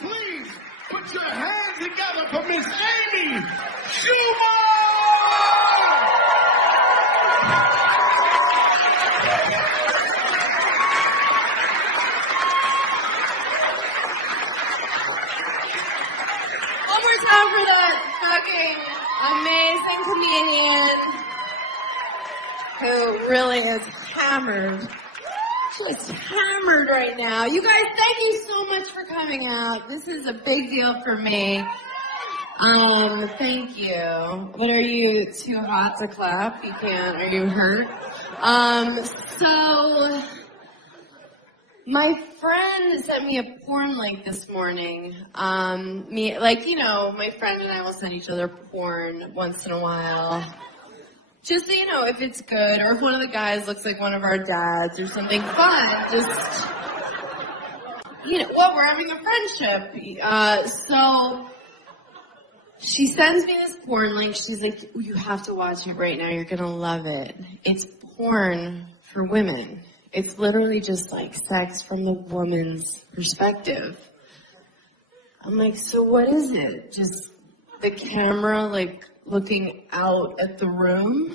Please put your hands together for Miss Amy Schumer! One more time for that fucking amazing comedian who really is hammered. Just hammered right now. You guys, thank you so much for coming out. This is a big deal for me. Thank you. What, are you too hot to clap? You can't. Are you hurt? So my friend sent me a porn link this morning. My friend and I will send each other porn once in a while. Just so you know, if it's good, or if one of the guys looks like one of our dads or something fun, just, we're having a friendship. So she sends me this porn link. She's like, you have to watch it right now. You're going to love it. It's porn for women. It's literally just like sex from the woman's perspective. I'm like, so what is it? Just the camera, like, looking out at the room.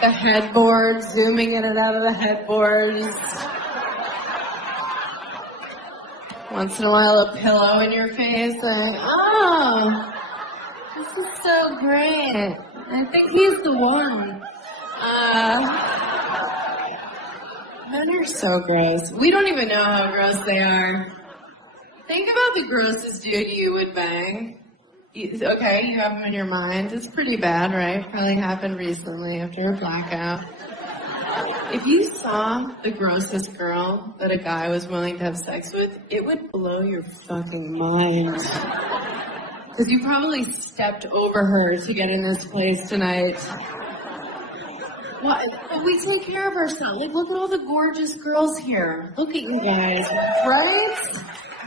The headboard, zooming in and out of the headboards. Once in a while, a pillow in your face. Like, oh, this is so great. I think he's the one. Men are so gross. We don't even know how gross they are. Think about the grossest dude you would bang. Okay, you have him in your mind. It's pretty bad, right? Probably happened recently after a blackout. If you saw the grossest girl that a guy was willing to have sex with, it would blow your fucking mind. Because you probably stepped over her to get in this place tonight. What? We take care of ourselves. Like, look at all the gorgeous girls here. Look at you guys, right?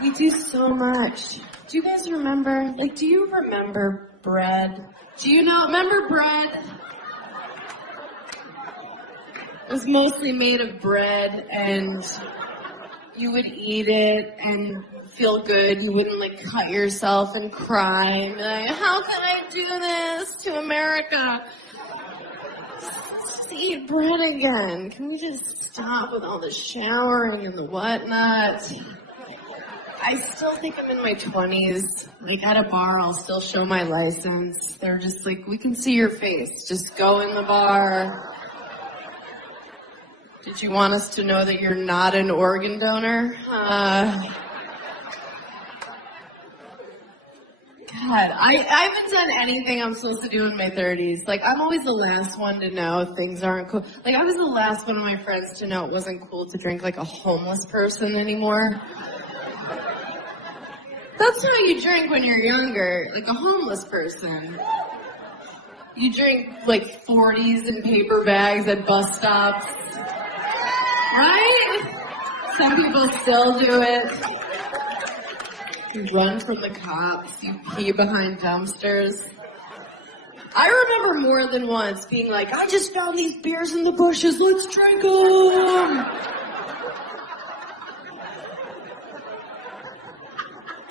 We do so much. Do you guys remember? Like, do you remember bread? Remember bread? It was mostly made of bread, and you would eat it and feel good. You wouldn't, like, cut yourself and cry and be like, how can I do this to America? Eat bread again. Can we just stop with all the showering and the whatnot? I still think I'm in my 20s. Like, at a bar, I'll still show my license. They're just like, we can see your face. Just go in the bar. Did you want us to know that you're not an organ donor? God, I haven't done anything I'm supposed to do in my 30s. Like, I'm always the last one to know things aren't cool. Like, I was the last one of my friends to know it wasn't cool to drink like a homeless person anymore. That's how you drink when you're younger, like a homeless person. You drink like 40s in paper bags at bus stops. Right? Some people still do it. You run from the cops, you pee behind dumpsters. I remember more than once being like, I just found these beers in the bushes, let's drink them!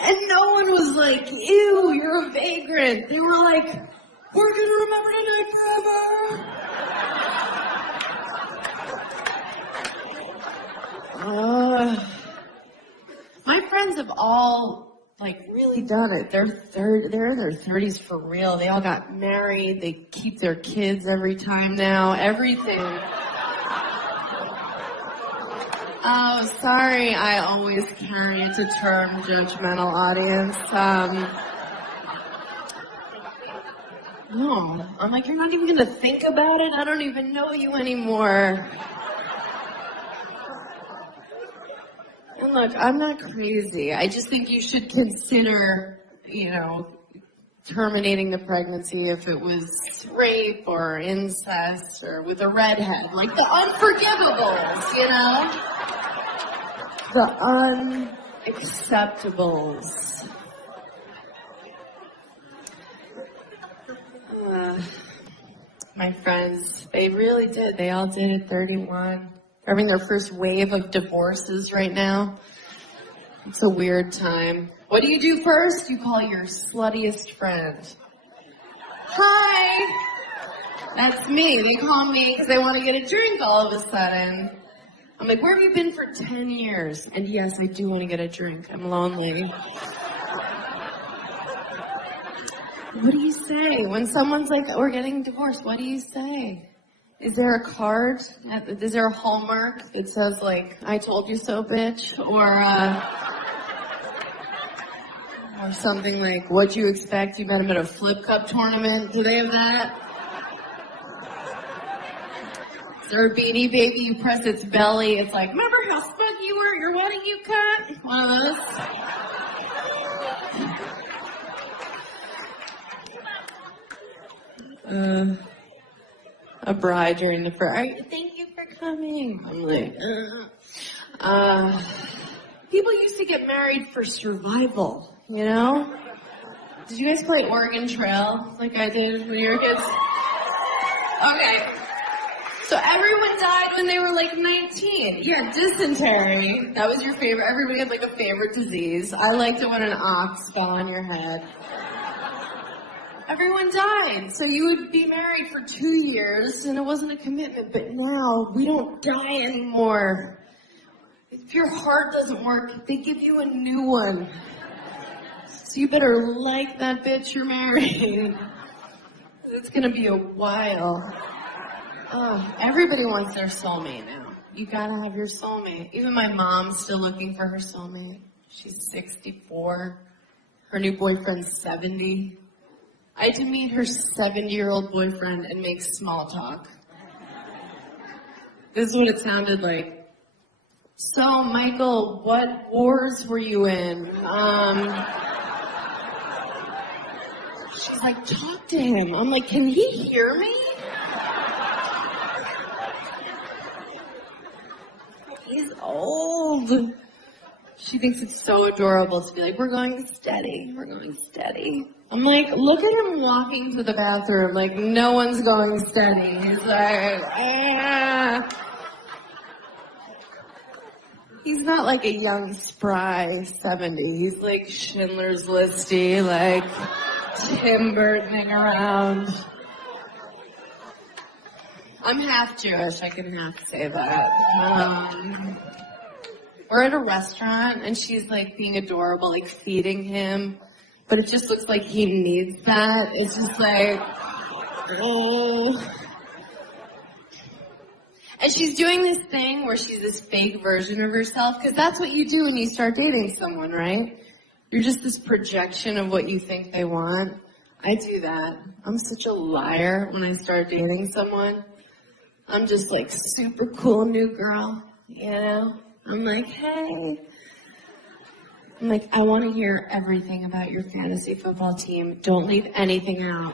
And no one was like, ew, you're a vagrant. They were like, we're gonna remember tonight forever! My friends have all, like, really done it. They're in their 30s for real. They all got married. They keep their kids every time now. Everything. Oh, sorry. I always carry to term judgmental audience. No. I'm like, you're not even going to think about it? I don't even know you anymore. And look, I'm not crazy. I just think you should consider, terminating the pregnancy if it was rape or incest or with a redhead. Like the unforgivables, The unacceptables. My friends, they really did. They all did at 31. They're having their first wave of divorces right now. It's a weird time. What do you do first? You call your sluttiest friend. Hi! That's me. They call me because they want to get a drink all of a sudden. I'm like, where have you been for 10 years? And yes, I do want to get a drink. I'm lonely. What do you say? When someone's like, we're getting divorced, what do you say? Is there a card? Is there a hallmark that says, like, I told you so, bitch? Or something like, what'd you expect? You met him at a flip cup tournament. Do they have that? Is there a Beanie Baby? You press its belly. It's like, remember how spunky you were at your wedding, you cunt? One of those. A bride during the first. Thank you for coming. I'm like, people used to get married for survival, you know? Did you guys play Oregon Trail like I did when you were kids? Okay. So everyone died when they were like 19. Yeah, dysentery. That was your favorite. Everybody had like a favorite disease. I liked it when an ox fell on your head. Everyone died, so you would be married for 2 years, and it wasn't a commitment, but now we don't die anymore. If your heart doesn't work, they give you a new one. So you better like that bitch you're marrying. It's gonna be a while. Everybody wants their soulmate now. You gotta have your soulmate. Even my mom's still looking for her soulmate. She's 64. Her new boyfriend's 70. I had to meet her 70-year-old boyfriend and make small talk. This is what it sounded like. So, Michael, what wars were you in? She's like, talk to him. I'm like, can he hear me? He's old. She thinks it's so adorable to be like, we're going steady. We're going steady. I'm like, look at him walking to the bathroom like no one's going steady. He's like, ah. He's not like a young, spry 70. He's like Schindler's Listy, like Tim Burtoning around. I'm half Jewish, I can half say that. We're at a restaurant and she's like being adorable, like feeding him. But it just looks like he needs that. It's just like, oh. And she's doing this thing where she's this fake version of herself, because that's what you do when you start dating someone, right? You're just this projection of what you think they want. I do that. I'm such a liar when I start dating someone. I'm just like super cool new girl, you know? I'm like, hey. I'm like, I want to hear everything about your fantasy football team. Don't leave anything out.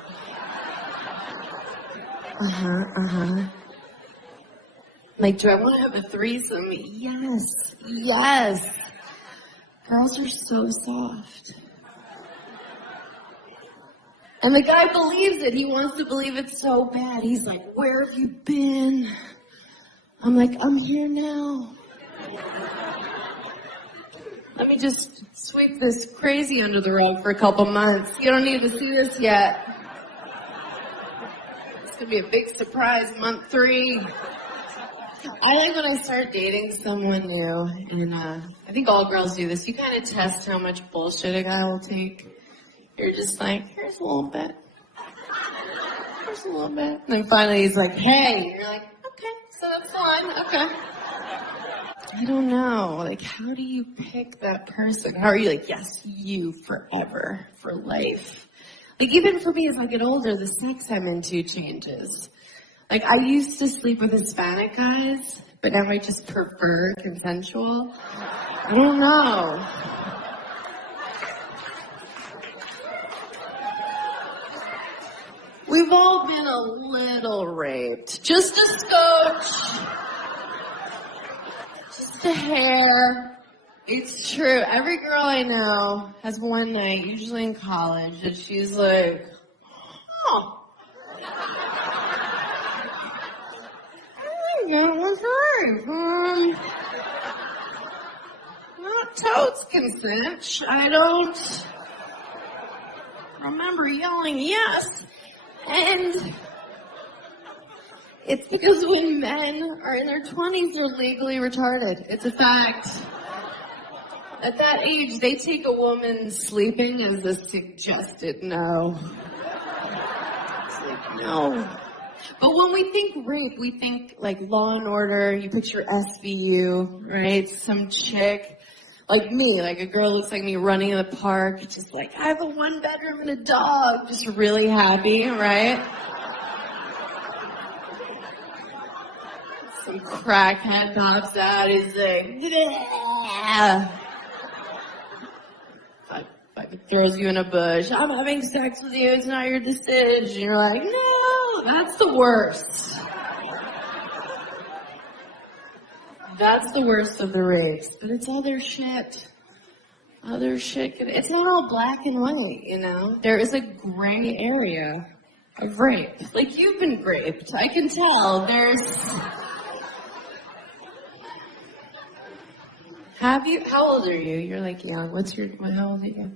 Like, do I want to have a threesome? Yes. Yes. Girls are so soft. And the guy believes it. He wants to believe it so bad. He's like, where have you been? I'm like, I'm here now. Let me just sweep this crazy under the rug for a couple months. You don't need to see this yet. It's going to be a big surprise, month 3. I like when I start dating someone new, and I think all girls do this. You kind of test how much bullshit a guy will take. You're just like, here's a little bit. Here's a little bit. And then finally he's like, hey. And you're like, okay, so that's fine, okay. I don't know. Like, how do you pick that person? How are you like, yes, you forever, for life? Like, even for me, as I get older, the sex I'm into changes. Like, I used to sleep with Hispanic guys, but now I just prefer consensual. I don't know. We've all been a little raped. Just a scotch. Just a hair. It's true. Every girl I know has one night, usually in college, that she's like, oh. consent. I don't remember yelling yes. And it's because when men are in their 20s, they're legally retarded. It's a fact. At that age, they take a woman sleeping as a suggested no. It's like, no. But when we think rape, we think like Law and Order, you picture SVU, right? Some chick, like me, like a girl looks like me running in the park, just like, I have a 1-bedroom and a dog, just really happy, right? Some crackhead pops out, he's like, yeah. Fucking throws you in a bush. I'm having sex with you, it's not your decision. You're like, no, that's the worst. That's the worst of the rapes. But it's other shit. Other shit. It's not all black and white, you know? There is a gray area of rape. Like, you've been raped. I can tell. Have you? How old are you? You're like young. How old are you?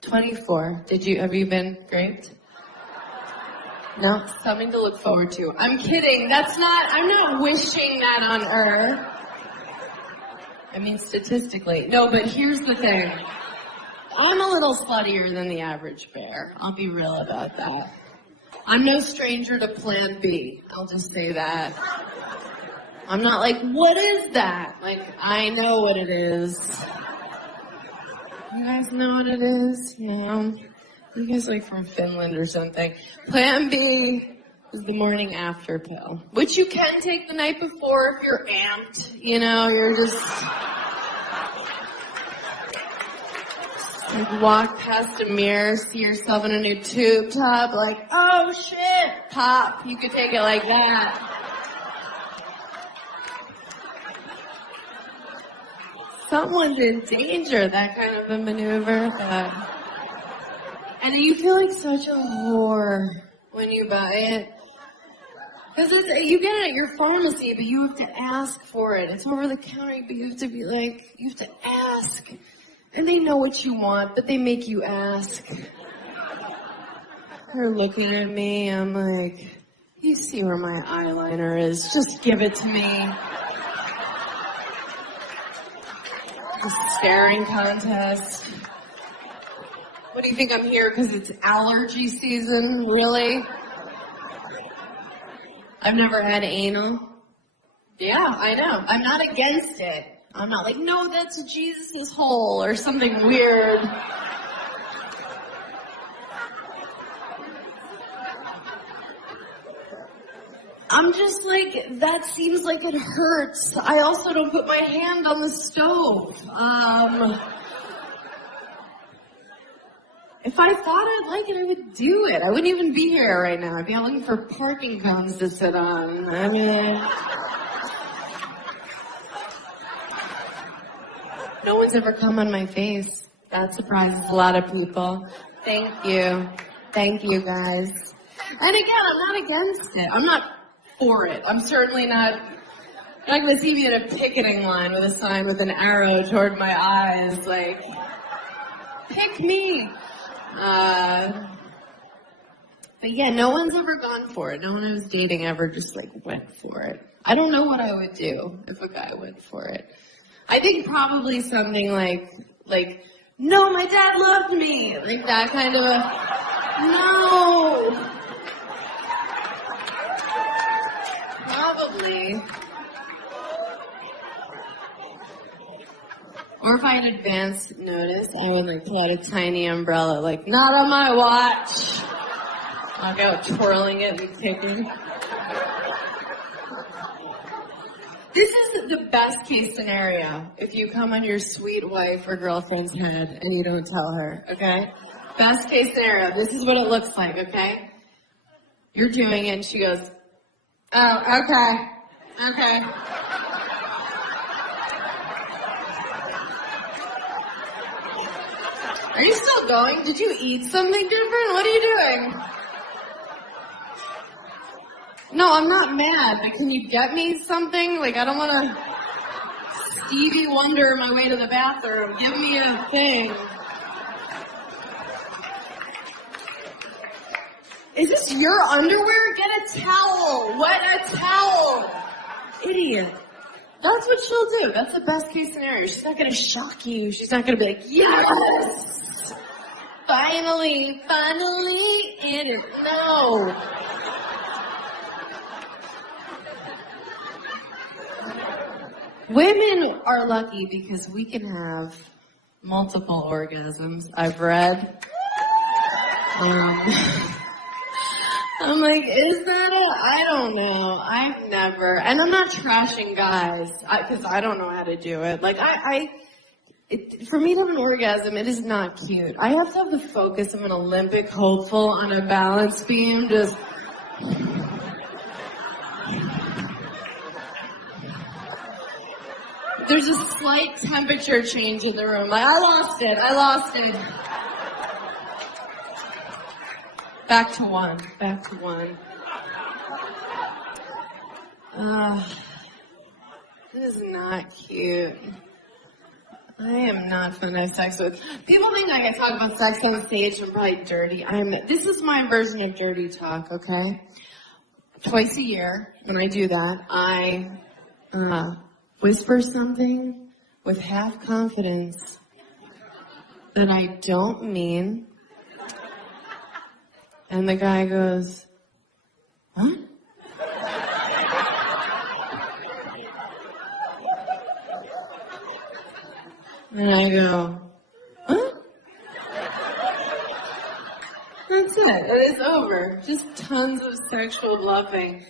24. Have you been raped? No? Something to look forward to. I'm kidding. I'm not wishing that on Earth. I mean, statistically. No, but here's the thing. I'm a little sluttier than the average bear. I'll be real about that. I'm no stranger to Plan B. I'll just say that. I'm not like, what is that? Like, I know what it is. You guys know what it is? Yeah. You guys like from Finland or something. Plan B is the morning after pill, which you can take the night before if you're amped. You know, you're just like walk past a mirror, see yourself in a new tube top, like, oh shit, pop. You could take it like that. Someone's in danger, that kind of a maneuver. And you feel like such a whore when you buy it. Because you get it at your pharmacy, but you have to ask for it. It's over the counter, but you have to be like, you have to ask. And they know what you want, but they make you ask. They're looking at me, I'm like, you see where my eyeliner is, just give it to me. A staring contest. What do you think, I'm here because it's allergy season? Really? I've never had anal. Yeah, I know. I'm not against it. I'm not like, no, that's Jesus' hole or something weird. I'm just like, that seems like it hurts. I also don't put my hand on the stove. If I thought I'd like it, I would do it. I wouldn't even be here right now. I'd be out looking for parking cones to sit on. I mean, no one's ever come on my face. That surprises a lot of people. Thank you. Thank you, guys. And again, I'm not against it. I'm not for it. I'm certainly not going to see me in a picketing line with a sign with an arrow toward my eyes, like, pick me. But yeah, no one's ever gone for it. No one I was dating ever just like went for it. I don't know what I would do if a guy went for it. I think probably something like, no, my dad loved me. Like that kind of a, no. Probably. Or if I had advance notice, I would like pull out a tiny umbrella, like, not on my watch. I'll go twirling it and kicking. This is the best case scenario if you come on your sweet wife or girlfriend's head and you don't tell her, okay? Best case scenario, this is what it looks like, okay? You're doing it and she goes, oh, okay. Are you still going? Did you eat something different? What are you doing? No, I'm not mad, but can you get me something? Like, I don't want to Stevie Wonder on my way to the bathroom. Give me a thing. Is this your underwear? Get a towel. Wet a towel. Idiot. That's what she'll do. That's the best case scenario. She's not going to shock you. She's not going to be like, yes! Finally in it. No. Women are lucky because we can have multiple orgasms. I've read. I'm like, is that it? I don't know. I've never, and I'm not trashing guys, because I don't know how to do it. Like, for me to have an orgasm, it is not cute. I have to have the focus of an Olympic hopeful on a balance beam, just. There's a slight temperature change in the room. Like, I lost it. Back to one. This is not cute. I am not fun to have sex with. People think I talk about sex on stage and I'm probably dirty. This is my version of dirty talk, okay? Twice a year, when I do that, I whisper something with half confidence that I don't mean. And the guy goes, huh? And I go, huh? That's it. It is over. Just tons of sexual bluffing.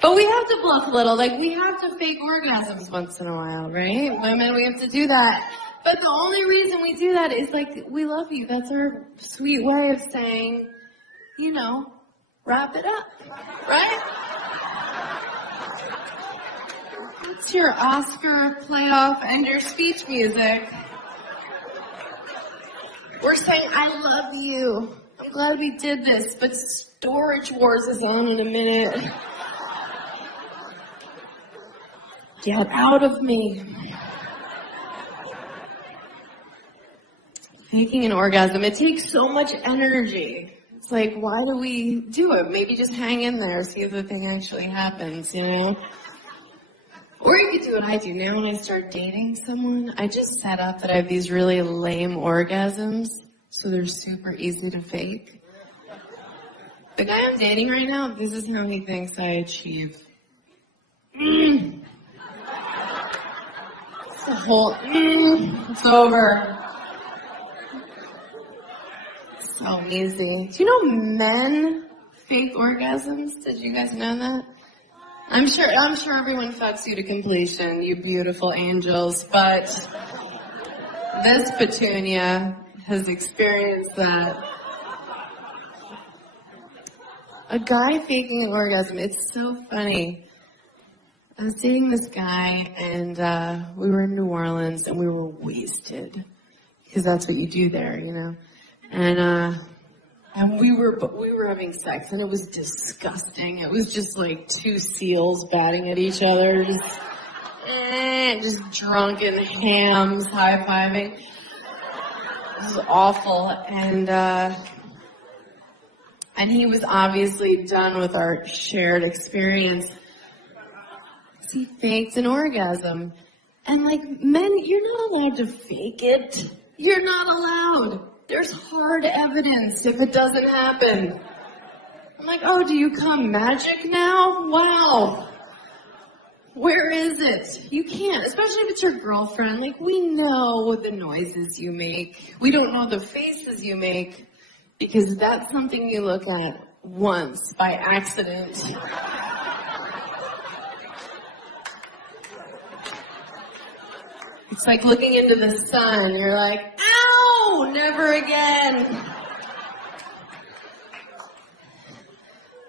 But we have to bluff a little. Like, we have to fake orgasms once in a while, right? Women, we have to do that. But the only reason we do that is, like, we love you. That's our sweet way of saying, you know, wrap it up, right? It's your Oscar playoff and your speech music. We're saying, I love you. I'm glad we did this, but Storage Wars is on in a minute. Get out of me. Faking an orgasm, it takes so much energy. It's like, why do we do it? Maybe just hang in there, see if the thing actually happens, you know? Or you could do what I do. Now when I start dating someone, I just set up that I have these really lame orgasms, so they're super easy to fake. The guy I'm dating right now, this is how he thinks I achieve. It's the whole, it's over. So easy. Do you know men fake orgasms? Did you guys know that? I'm sure everyone fucks you to completion, you beautiful angels, but this Petunia has experienced that. A guy faking an orgasm, it's so funny. I was dating this guy and we were in New Orleans and we were wasted. Because that's what you do there, you know. And we were having sex, and it was disgusting. It was just like two seals batting at each other, just drunken hams high-fiving. It was awful, and he was obviously done with our shared experience. He faked an orgasm, and like men, you're not allowed to fake it. You're not allowed. There's hard evidence if it doesn't happen. I'm like, oh, do you come magic now? Wow. Where is it? You can't, especially if it's your girlfriend. Like, we know the noises you make. We don't know the faces you make because that's something you look at once by accident. It's like looking into the sun. You're like, ow, never again.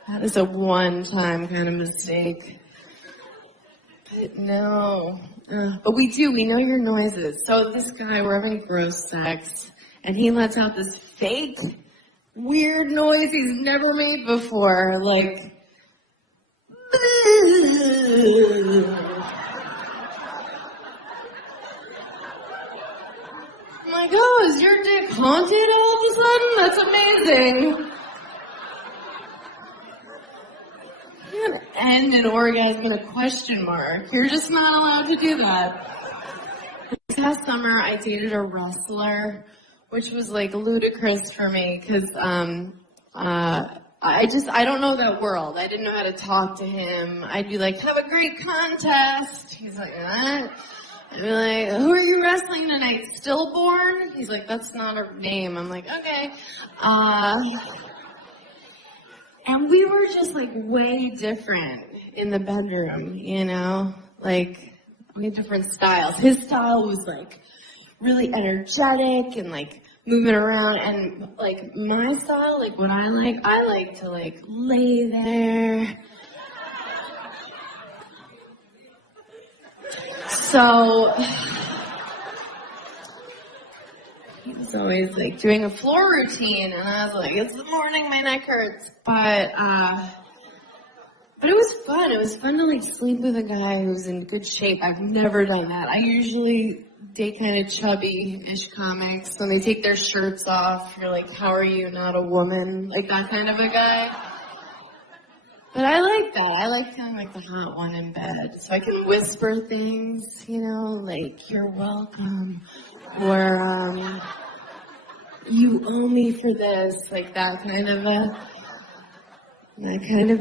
That is a one-time kind of mistake. But no. But we know your noises. So this guy, we're having gross sex, and he lets out this fake, weird noise he's never made before. Like, like, oh, is your dick haunted all of a sudden? That's amazing. You can't end an orgasm in a question mark. You're just not allowed to do that. This past summer, I dated a wrestler, which was like ludicrous for me because I don't know that world. I didn't know how to talk to him. I'd be like, have a great contest. He's like, what? I'd be like, who are you wrestling tonight? Stillborn? He's like, that's not a name. I'm like, okay. And we were just like way different in the bedroom, you know? Like, way different styles. His style was like really energetic and like moving around, and like my style, like what I like to like lay there. So he was always like doing a floor routine, and I was like, it's the morning, my neck hurts. But it was fun. It was fun to like sleep with a guy who's in good shape. I've never done that. I usually date kind of chubby-ish comics. When they take their shirts off, you're like, how are you not a woman? Like that kind of a guy. But I like that. I like kind of like the hot one in bed. So I can whisper things, you know, like, you're welcome. Or, you owe me for this. Like that kind of a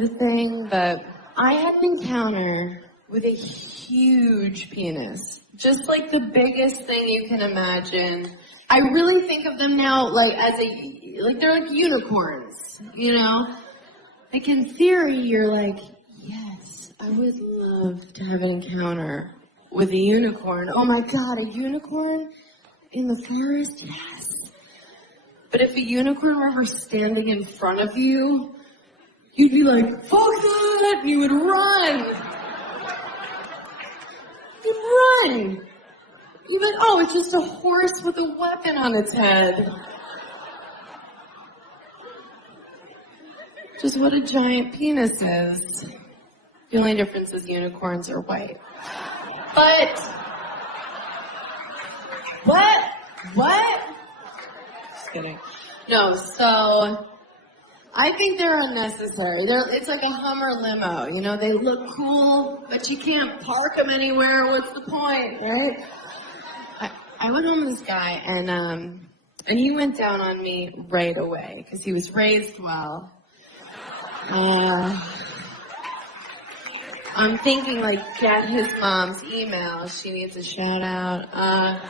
thing. But I had an encounter with a huge penis. Just like the biggest thing you can imagine. I really think of them now like they're like unicorns, you know? Like in theory, you're like, yes, I would love to have an encounter with a unicorn. Oh my God, a unicorn in the forest? Yes. But if a unicorn were ever standing in front of you, you'd be like, fuck that, and you would run. You'd run. You'd be like, oh, it's just a horse with a weapon on its head. Just what a giant penis is. The only difference is unicorns are white. But, what? Just kidding. No, so, I think they're unnecessary. It's like a Hummer limo, you know, they look cool, but you can't park them anywhere. What's the point, right? I went home with this guy, and he went down on me right away, because he was raised well. I'm thinking, like, get his mom's email. She needs a shout out.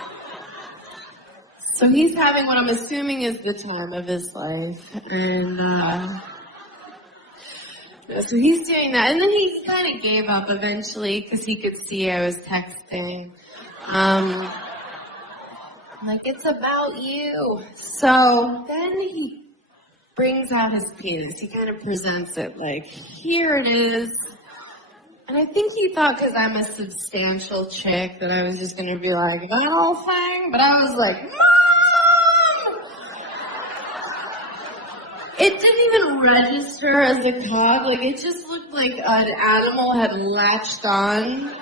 So he's having what I'm assuming is the time of his life. And, so he's doing that. And then he kind of gave up eventually because he could see I was texting. Like, it's about you. So then he brings out his penis. He kind of presents it like, here it is. And I think he thought because I'm a substantial chick that I was just going to be like, that whole thing. But I was like, Mom! It didn't even register as a cock. Like, it just looked like an animal had latched on.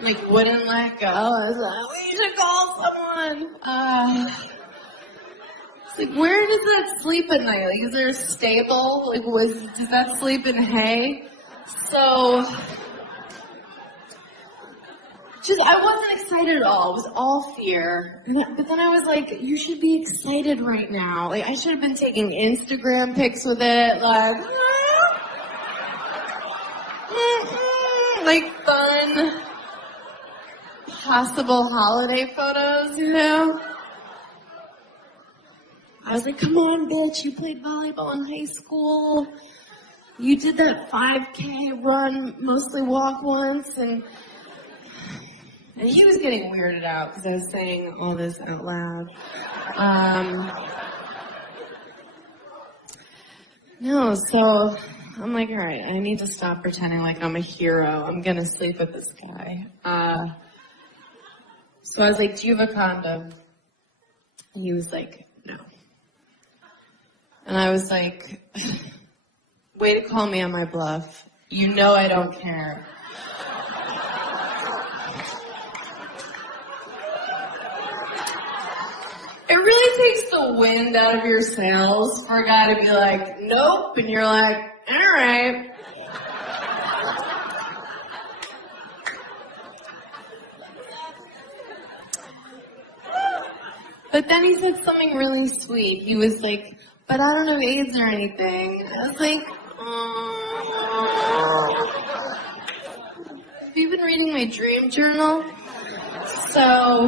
Like, wouldn't let go. I was like, we should call someone. It's like, where does that sleep at night? Like, is there a stable? Like, does that sleep in hay? So, I wasn't excited at all. It was all fear. But then I was like, you should be excited right now. Like, I should have been taking Instagram pics with it. Like fun, possible holiday photos, you know? I was like, come on, bitch, you played volleyball in high school. You did that 5K run, mostly walk once, and he was getting weirded out because I was saying all this out loud. No, so I'm like, all right, I need to stop pretending like I'm a hero. I'm gonna sleep with this guy. So I was like, do you have a condom? And he was like, no. And I was like, way to call me on my bluff. You know I don't care. really takes the wind out of your sails for a guy to be like, nope, and you're like, all right. But then he said something really sweet. He was like, but I don't have AIDS or anything. I was like, have you been reading my dream journal? So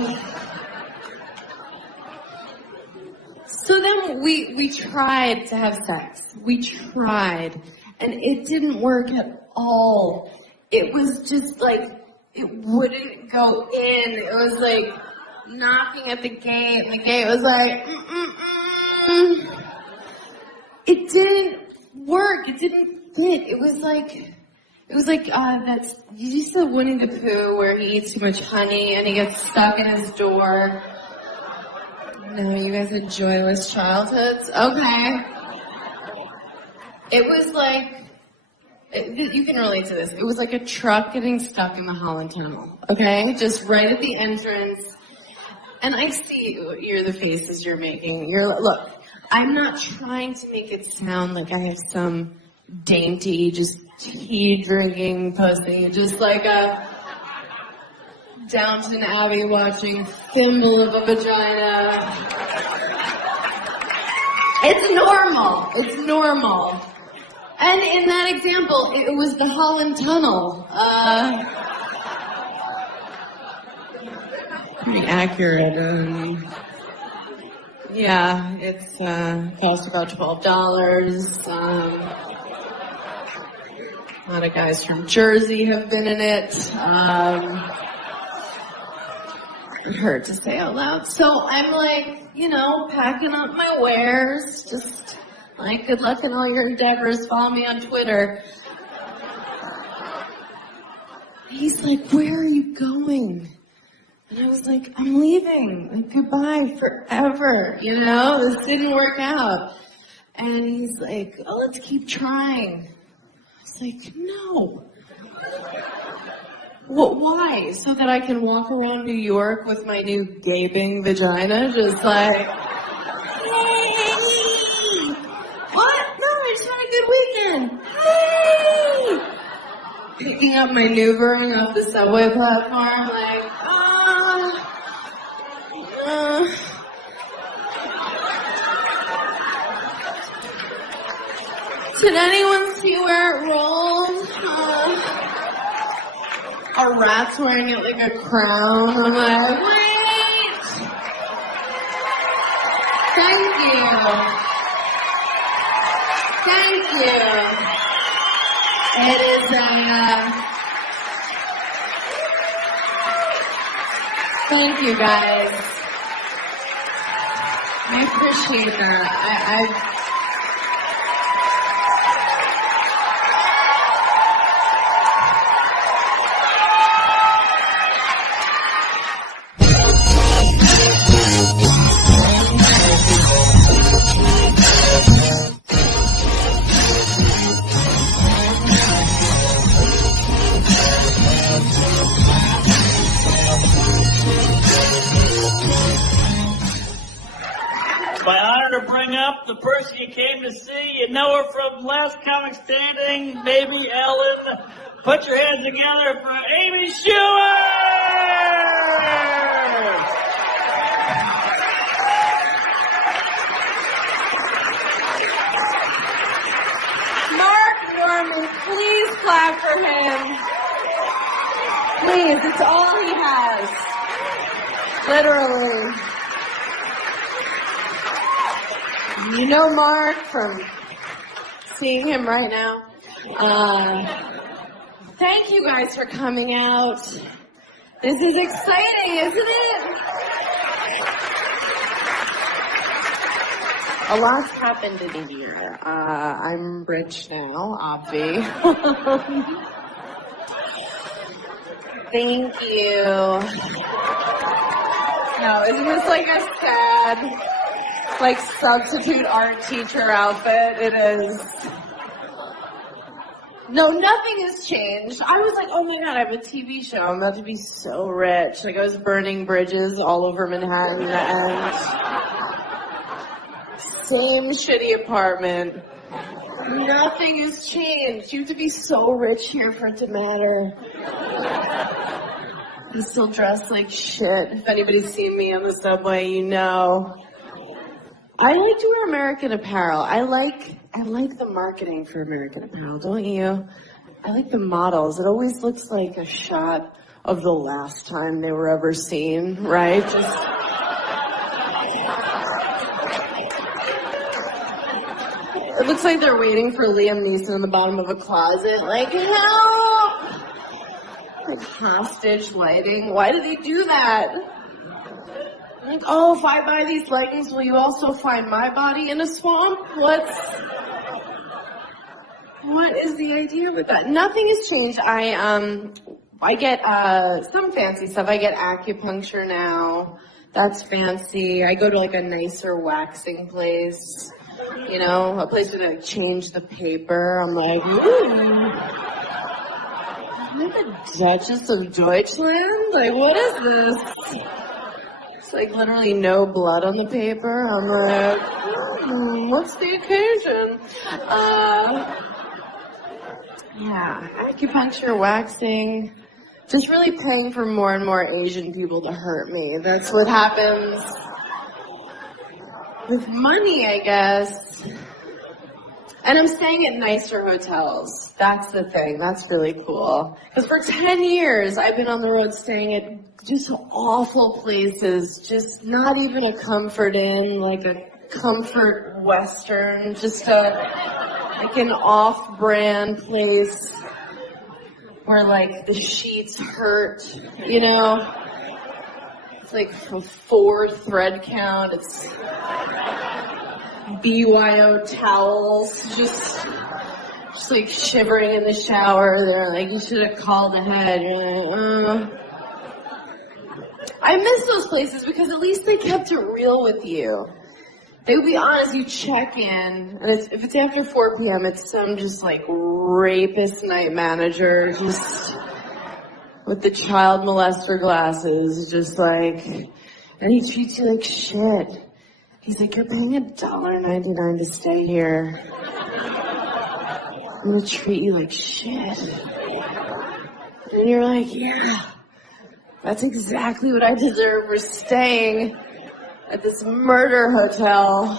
then we tried to have sex. We tried. And it didn't work at all. It was just like, it wouldn't go in. It was like knocking at the gate, and the gate was like, It didn't work. It didn't fit. It was like that's, did you see Winnie the Pooh where he eats too much honey and he gets stuck in his door? No, you guys had joyless childhoods? Okay. It was like, you can relate to this. It was like a truck getting stuck in the Holland Tunnel, okay? Just right at the entrance. And I see the faces you're making. Look, I'm not trying to make it sound like I have some dainty, just tea drinking pussy, just like a Downton Abbey watching thimble of a vagina. It's normal. It's normal. And in that example, it was the Holland Tunnel. Pretty accurate. Yeah, it's cost about $12. A lot of guys from Jersey have been in it. Hurt to say out loud. So I'm like, packing up my wares, just like, good luck in all your endeavors. Follow me on Twitter. He's like, where are you going? And I was like, I'm leaving. Like, goodbye forever. This didn't work out. And he's like, oh, let's keep trying. I was like, no. Well, why? So that I can walk around New York with my new gaping vagina, just like, hey! What? No, I just had a good weekend. Hey! Picking up my maneuvering off the subway platform, like, Did anyone see where it rolled? A rat's wearing it like a crown. I'm like, wait! Thank you. Thank you. It is thank you guys. I appreciate that. Bring up the person you came to see. You know her from Last Comic Standing, Baby Ellen. Put your hands together for Amy Schumer! Mark Norman, please clap for him. Please, it's all he has. Literally. You know Mark from seeing him right now. Thank you guys for coming out. This is exciting, isn't it? A lot's happened in a year. I'm rich now, obvi. Thank you. No, isn't this like a sad, substitute art teacher outfit? It is. No, nothing has changed. I was like, oh my God, I have a TV show. I'm about to be so rich. I was burning bridges all over Manhattan, and same shitty apartment. Nothing has changed. You have to be so rich here for it to matter. I still dress like shit. If anybody's seen me on the subway, you know. I like to wear American Apparel. I like the marketing for American Apparel, don't you? I like the models. It always looks like a shot of the last time they were ever seen, right? It looks like they're waiting for Liam Neeson in the bottom of a closet. Like, help! Like hostage lighting. Why do they do that? Like, oh, if I buy these leggings, will you also find my body in a swamp? What is the idea with that? Nothing has changed. I get some fancy stuff. I get acupuncture now. That's fancy. I go to like a nicer waxing place. You know, a place where they change the paper. I'm like, ooh. Am I the Duchess of Deutschland? Like, what is this? It's like literally no blood on the paper. I'm like, what's the occasion? Yeah, acupuncture, waxing. Just really praying for more and more Asian people to hurt me. That's what happens with money, I guess. And I'm staying at nicer hotels. That's the thing. That's really cool. Because for 10 years, I've been on the road staying at just awful places. Just not even a Comfort Inn, like a Comfort Western. Just like an off-brand place where like the sheets hurt, you know? It's like a 4 thread count. It's BYO towels, just like shivering in the shower. They're like, you should have called ahead. You're like, I miss those places because at least they kept it real with you. They would be honest, you check in, and if it's after 4 p.m., it's some just like rapist night manager, just with the child molester glasses, just like, and he treats you like shit. He's like, you're paying $1.99 to stay here. I'm gonna treat you like shit. And you're like, yeah, that's exactly what I deserve for staying at this murder hotel.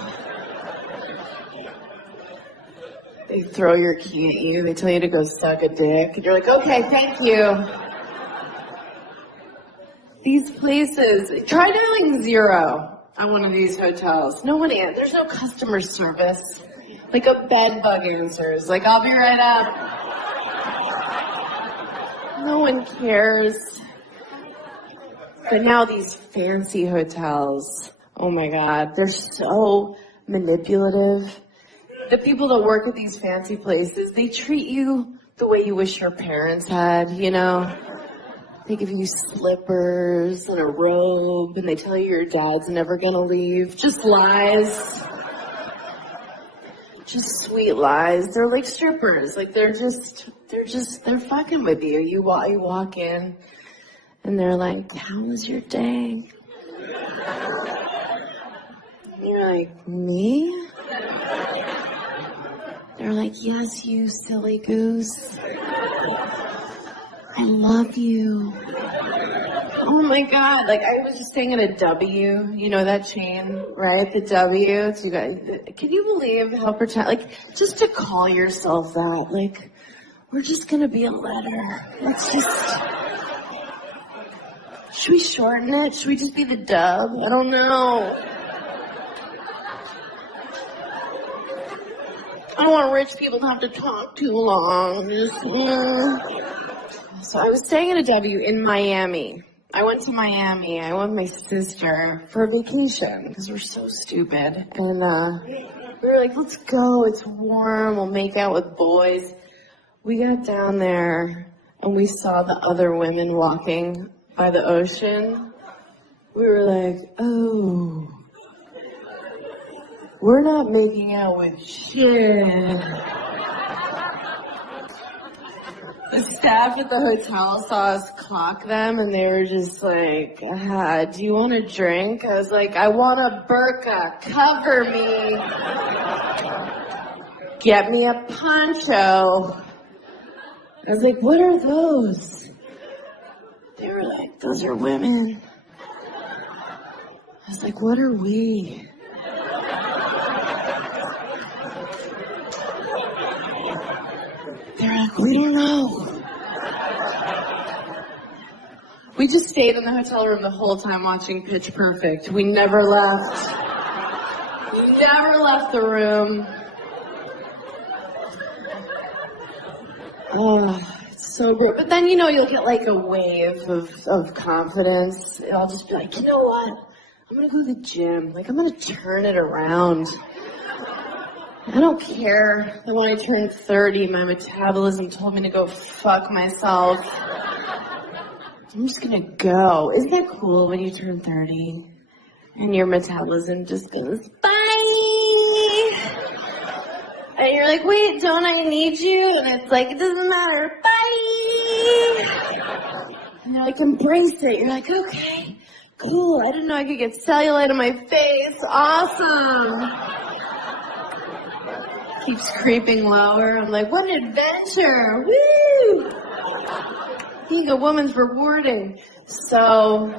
They throw your key at you, they tell you to go suck a dick, and you're like, okay, thank you. These places, try dialing 0 on one of these hotels. No one answers. There's no customer service. Like a bed bug answers. Like, I'll be right up. No one cares. But now these fancy hotels, oh my God, they're so manipulative. The people that work at these fancy places, they treat you the way you wish your parents had, you know? They give you slippers and a robe, and they tell you your dad's never gonna leave. Just lies. Just sweet lies. They're like strippers. Like they're fucking with you. You walk in, and they're like, how was your day? And you're like, me? They're like, yes, you silly goose. I love you. Oh my God, like I was just staying at a W, you know that chain, right? The W, so you guys, can you believe how like, just to call yourself that, like, we're just gonna be a letter. Let's just, should we shorten it? Should we just be the dub? I don't know. I don't want rich people to have to talk too long. So I was staying at a W in Miami. I went to Miami. I went with my sister for a vacation because we're so stupid. And we were like, let's go. It's warm. We'll make out with boys. We got down there and we saw the other women walking by the ocean. We were like, oh, we're not making out with shit. The staff at the hotel saw us clock them, and they were just like, do you want a drink? I was like, I want a burqa. Cover me. Get me a poncho. I was like, what are those? They were like, those are women. I was like, what are we? They're like, we don't know. We just stayed in the hotel room the whole time watching Pitch Perfect. We never left. We never left the room. Oh, it's so great. But then, you'll get like a wave of confidence. I'll just be like, you know what? I'm gonna go to the gym. Like, I'm gonna turn it around. I don't care that when I turned 30, my metabolism told me to go fuck myself. I'm just gonna go. Isn't that cool when you turn 30 and your metabolism just goes, bye? And you're like, wait, don't I need you? And it's like, it doesn't matter, bye! And you're like, embrace it. You're like, okay, cool. I didn't know I could get cellulite on my face. Awesome. Keeps creeping lower. I'm like, what an adventure! Woo! Being a woman's rewarding. So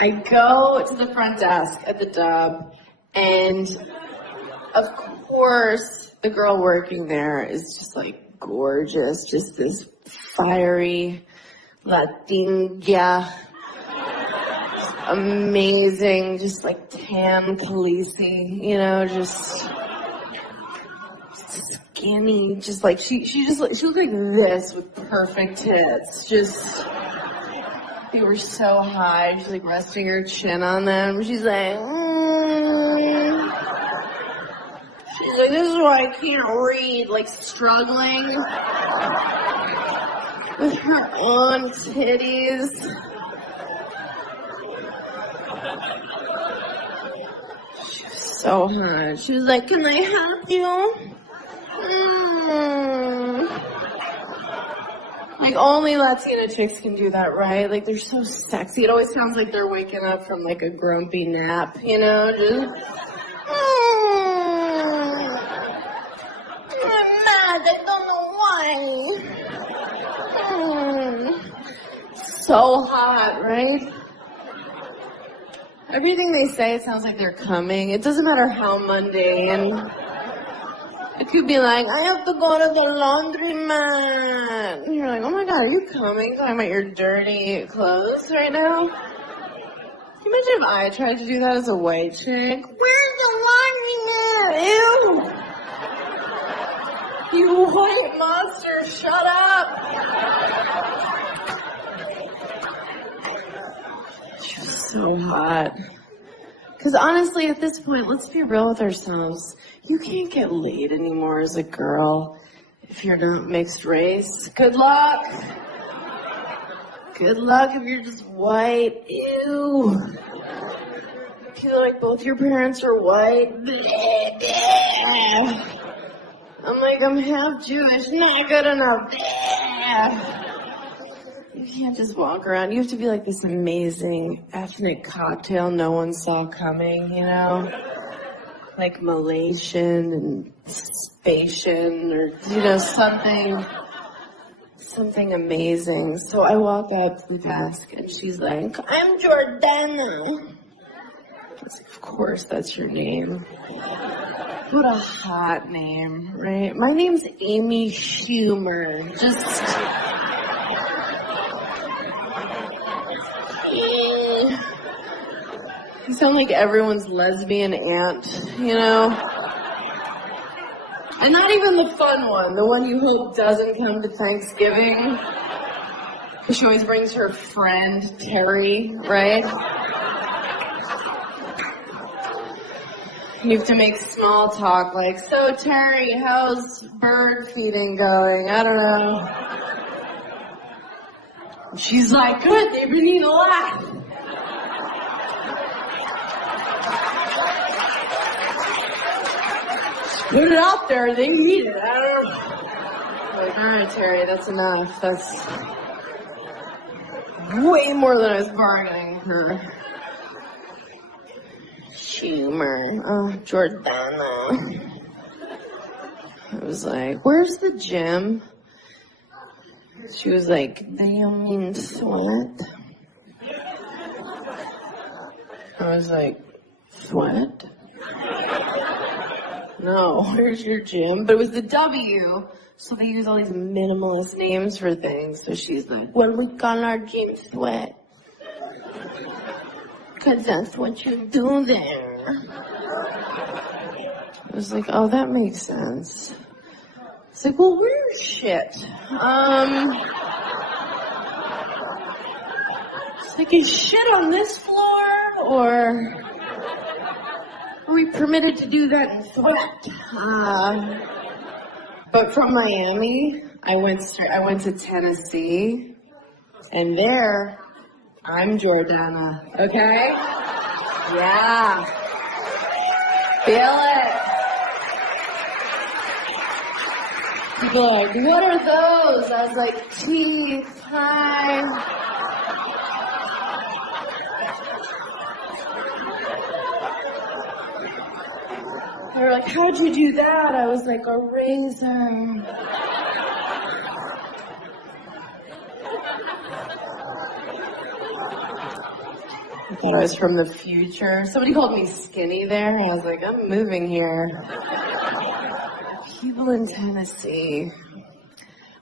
I go to the front desk at the Dub, and of course the girl working there is just like gorgeous, just this fiery Latina, amazing, just like tan Khaleesi, just skinny, just like she looked like this with perfect tits. Just, they were so high. She's like resting her chin on them. She's like, She's like, this is why I can't read. Like struggling with her own titties. She was so hot. She was like, can I help you? Like, only Latina chicks can do that, right? Like, they're so sexy. It always sounds like they're waking up from, like, a grumpy nap, just... I'm mad, I don't know why. So hot, right? Everything they say, it sounds like they're coming. It doesn't matter how mundane. It could be like, I have to go to the laundromat. And you're like, oh my God, are you coming? Talking about your dirty clothes right now? Can you imagine if I tried to do that as a white chick? Where's the laundromat? Ew! You white monster, shut up! She was so hot. Because honestly, at this point, let's be real with ourselves. You can't get laid anymore as a girl if you're not mixed race. Good luck. Good luck if you're just white. Ew. Feel like both your parents are white. Bleh, bleh. I'm like, I'm half Jewish. Not good enough. Bleh. You can't just walk around. You have to be like this amazing ethnic cocktail no one saw coming, Like Malaysian and Spatian or, something amazing. So I walk up to the desk and she's like, I'm Jordana. I was like, of course that's your name. What a hot name, right? My name's Amy Schumer. You sound like everyone's lesbian aunt, And not even the fun one, the one you hope doesn't come to Thanksgiving. Because she always brings her friend, Terry, right? You have to make small talk like, so Terry, how's bird feeding going? I don't know. And she's like, good, they've been eating a lot. Put it out there, they need it, I don't know. Like, all right, Terry, that's enough. That's way more than I was bargaining for. Schumer. Oh, Jordana. I was like, where's the gym? She was like, do you mean sweat? I was like, sweat? No, where's your gym? But it was the W, so they use all these minimalist names for things. So she's like, well, we call our gym sweat. Because that's what you do there. I was like, oh, that makes sense. It's like, well, where's shit? It's like, is shit on this floor, or are we permitted to do that in sweat? But from Miami, I went to Tennessee, and there, I'm Jordana, okay? Yeah. Feel it. People are like, what are those? I was like, teeth, hi. They were like, how'd you do that? I was like, a razor. I thought I was from the future. Somebody called me skinny there. I was like, I'm moving here. People in Tennessee.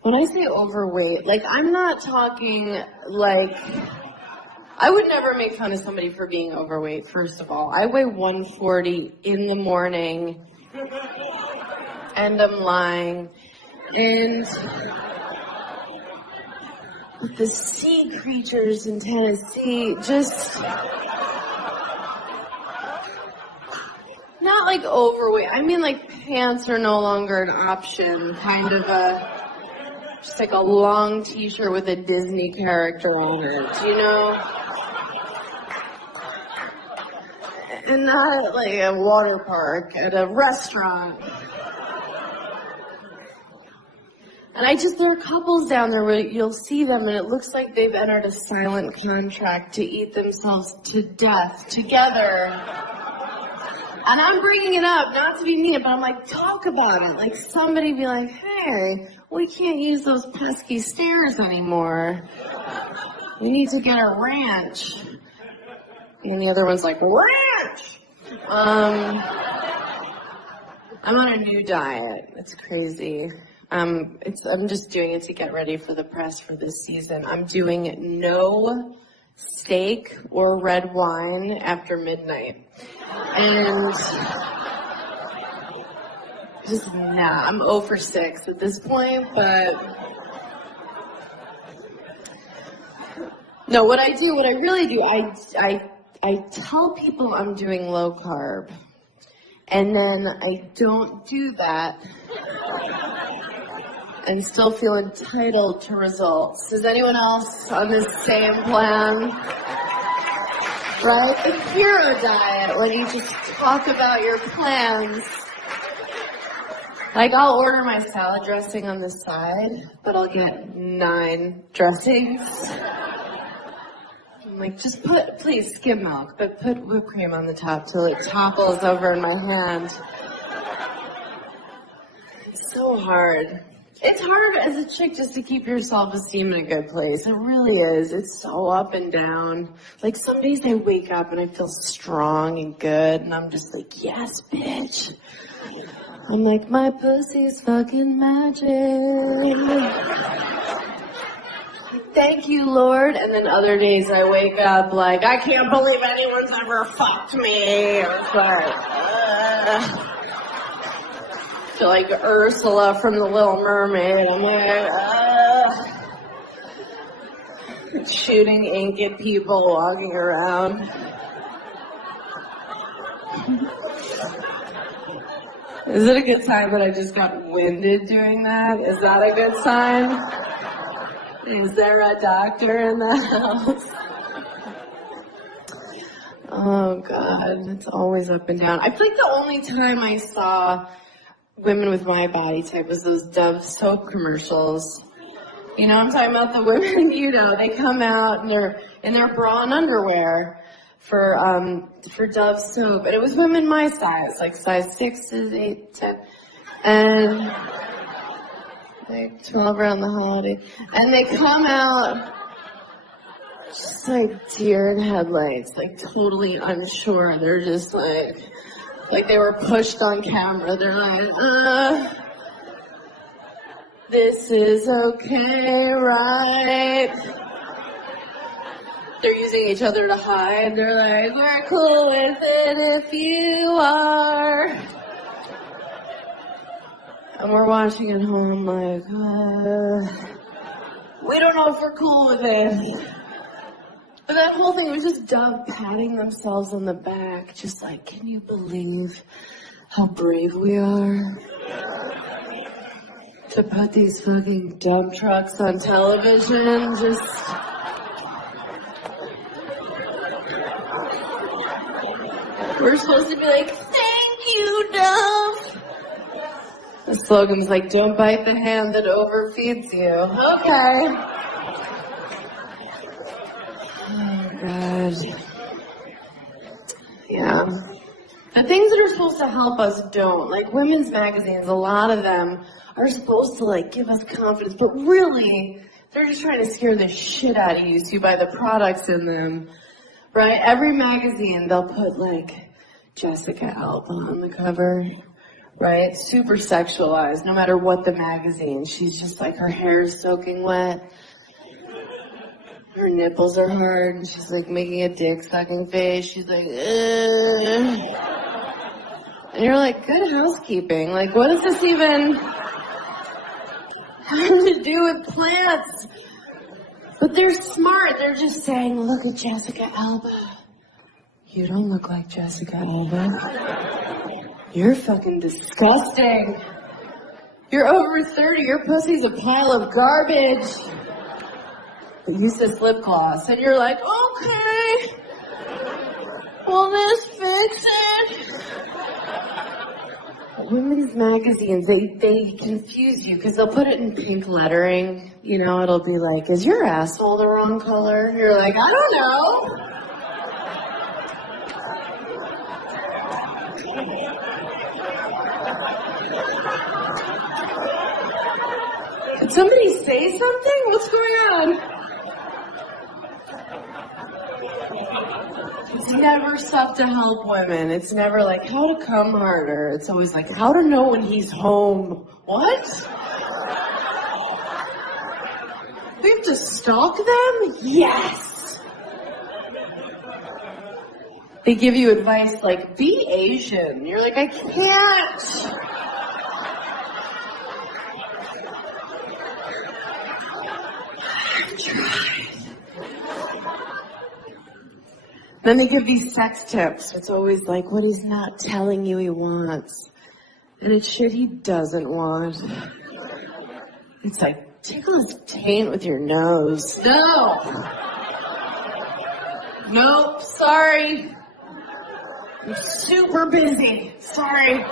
When I say overweight, like, I'm not talking like, I would never make fun of somebody for being overweight, first of all. I weigh 140 in the morning, and I'm lying. And the sea creatures in Tennessee just, not like overweight. I mean, like, pants are no longer an option. Kind of just like a long t-shirt with a Disney character on it, you know? And not like a water park, at a restaurant. And there are couples down there where you'll see them and it looks like they've entered a silent contract to eat themselves to death together. And I'm bringing it up, not to be mean, but I'm like, talk about it. Like, somebody be like, hey, we can't use those pesky stairs anymore. We need to get a ranch. And the other one's like, ranch! I'm on a new diet. It's crazy. I'm just doing it to get ready for the press for this season. I'm doing no steak or red wine after midnight. And just, nah, I'm 0 for 6 at this point, but no, what I really do, I tell people I'm doing low carb, and then I don't do that and still feel entitled to results. Is anyone else on this same plan? Right? The hero diet, when you just talk about your plans. Like, I'll order my salad dressing on the side, but I'll get 9 dressings. I'm like, just please skim milk, but put whipped cream on the top till it topples over in my hand. It's so hard. It's hard as a chick just to keep your self-esteem in a good place. It really is. It's so up and down. Like, some days I wake up and I feel strong and good, and I'm just like, yes, bitch. I'm like, my pussy's fucking magic. Thank you, Lord. And then other days I wake up like, I can't believe anyone's ever fucked me. Or it's like, feel like Ursula from The Little Mermaid. I'm like, shooting ink at people walking around. Is it a good sign that I just got winded doing that? Is that a good sign? Is there a doctor in the house? Oh, God. It's always up and down. I feel like the only time I saw women with my body type was those Dove soap commercials. You know, I'm talking about the women, you know, they come out and they're in their bra and underwear for Dove soap. And it was women my size, like size 6s, 8, 10. And like 12 around the holiday. And they come out just like deer in headlights, like totally unsure. They're just like they were pushed on camera. They're like, this is okay, right? They're using each other to hide. They're like, we're cool with it if you are. And we're watching at home like, we don't know if we're cool with it. But that whole thing was just Dove patting themselves on the back, just like, can you believe how brave we are to put these fucking dump trucks on television? Just we're supposed to be like, thank you, Dove. The slogan's like, don't bite the hand that overfeeds you. Okay. God. Yeah. The things that are supposed to help us don't. Like women's magazines, a lot of them are supposed to like give us confidence, but really, they're just trying to scare the shit out of you so you buy the products in them. Right? Every magazine, they'll put like Jessica Alba on the cover. Right? Super sexualized, no matter what the magazine. She's just like, her hair is soaking wet. Her nipples are hard, and she's like making a dick-sucking face. She's like, ugh. And you're like, good housekeeping. Like, what does this even have to do with plants? But they're smart. They're just saying, look at Jessica Alba. You don't look like Jessica Alba. You're fucking disgusting. You're over 30. Your pussy's a pile of garbage. Use this lip gloss, and you're like, okay, will this fix it? Women's magazines, they confuse you because they'll put it in pink lettering. You know, it'll be like, is your asshole the wrong color? And you're like, I don't know. Did somebody say something? What's going on? It's never stuff to help women. It's never like how to come harder. It's always like how to know when he's home. What? We have to stalk them? Yes. They give you advice like, be Asian. You're like, I can't. I'm trying. Then they give these sex tips. It's always like what he's not telling you he wants. And it's shit he doesn't want. It's like, tickle his taint with your nose. No! Nope, sorry. I'm super busy. Sorry.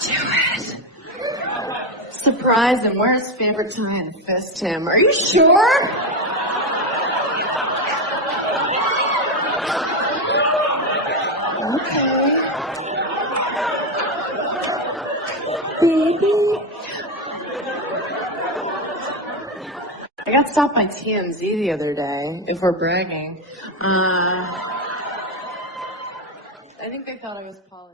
Do it. Surprise him. Wear his favorite tie and fist him. Are you sure? Okay. Baby. I got stopped by TMZ the other day, if we're bragging. I think they thought I was poly.